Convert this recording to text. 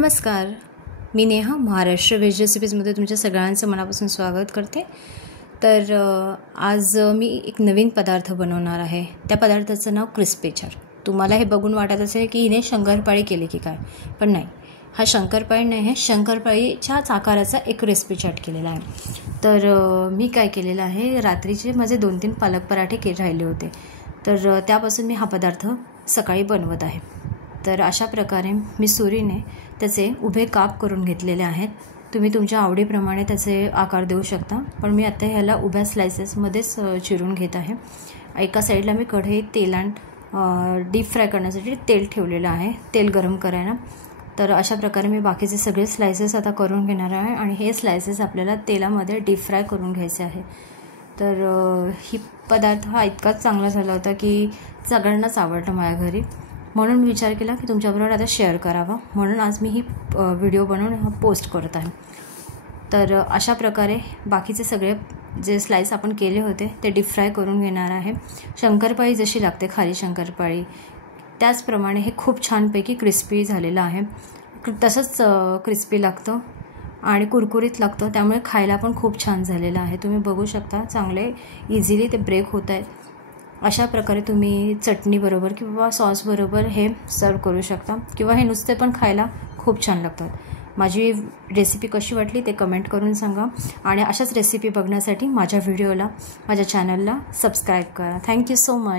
नमस्कार, मी नेहा महाराष्ट्र व्हेज रेसिपीजमध्ये तुमच्या सगळ्यांचं मनापासून स्वागत करते। तर आज मी एक नवीन पदार्थ बनवणार आहे। त्या पदार्थाचं नाव क्रिस्पी चाट। तुम्हाला हे बघून वाटत असेल की हिने शंकरपाळी केली की काय, पण नाही, हा शंकरपाळी नाही आहे, शंकरपाळीच्याच आकाराचा एक क्रिस्पी चाट केलेला आहे। तर मी काय केलेलं आहे, रात्रीचे माझे 2-3 पालक पराठे राहिले होते, तर त्यापासून मी हा पदार्थ सकाळी बनवत आहे। तर अशा प्रकारे मी सुरीने त्याचे उभे काप करून घेतलेले आहेत। तुम्ही तुमच्या आवडीप्रमाणे त्याचे आकार देऊ शकता, पण मी आता ह्याला उभ्या स्लाइसेसमध्येच चिरून घेत आहे। एका साईडला मी कढईत डीप फ्राय करण्यासाठी तेल ठेवलेलं आहे, तेल गरम करायला। तर अशा प्रकारे मी बाकीचे सगळे स्लाइसेस आता करून घेणार आहे आणि हे स्लाइसेस आपल्याला तेलामध्ये डीप फ्राय करून घ्यायचे आहे। तर ही पदार्थ हा इतकाच चांगला झाला होता की सगळ्यांनाच आवडला माझ्या घरी, म्हणून विचार केला की तुमच्याबरोबर आता शेअर करावा, म्हणून आज मी ही व्हिडिओ बनवून पोस्ट करत आहे। तर अशा प्रकारे बाकीचे सगळे जे स्लाइस आपण केले होते ते डीप फ्राय करून घेणार आहे। शंकरपाळी जशी लागते खाली शंकरपाळी, त्याचप्रमाणे हे खूप छानपैकी क्रिस्पी झालेलं आहे। तसंच क्रिस्पी लागतं आणि कुरकुरीत लागतं, त्यामुळे खायला पण खूप छान झालेलं आहे। तुम्ही बघू शकता चांगले इझिली ते ब्रेक होत आहेत। अशा प्रकारे तुम्ही चटणी बरोबर किंवा सॉस बरोबर हे सर्व करू शकता, किंवा हे नुसते पण खायला खूप छान लागतात। माझी रेसिपी कशी वाटली ते कमेंट करून सांगा, आणि अशाच रेसिपी बघण्यासाठी माझ्या चॅनलला सबस्क्राईब करा। Thank you so much.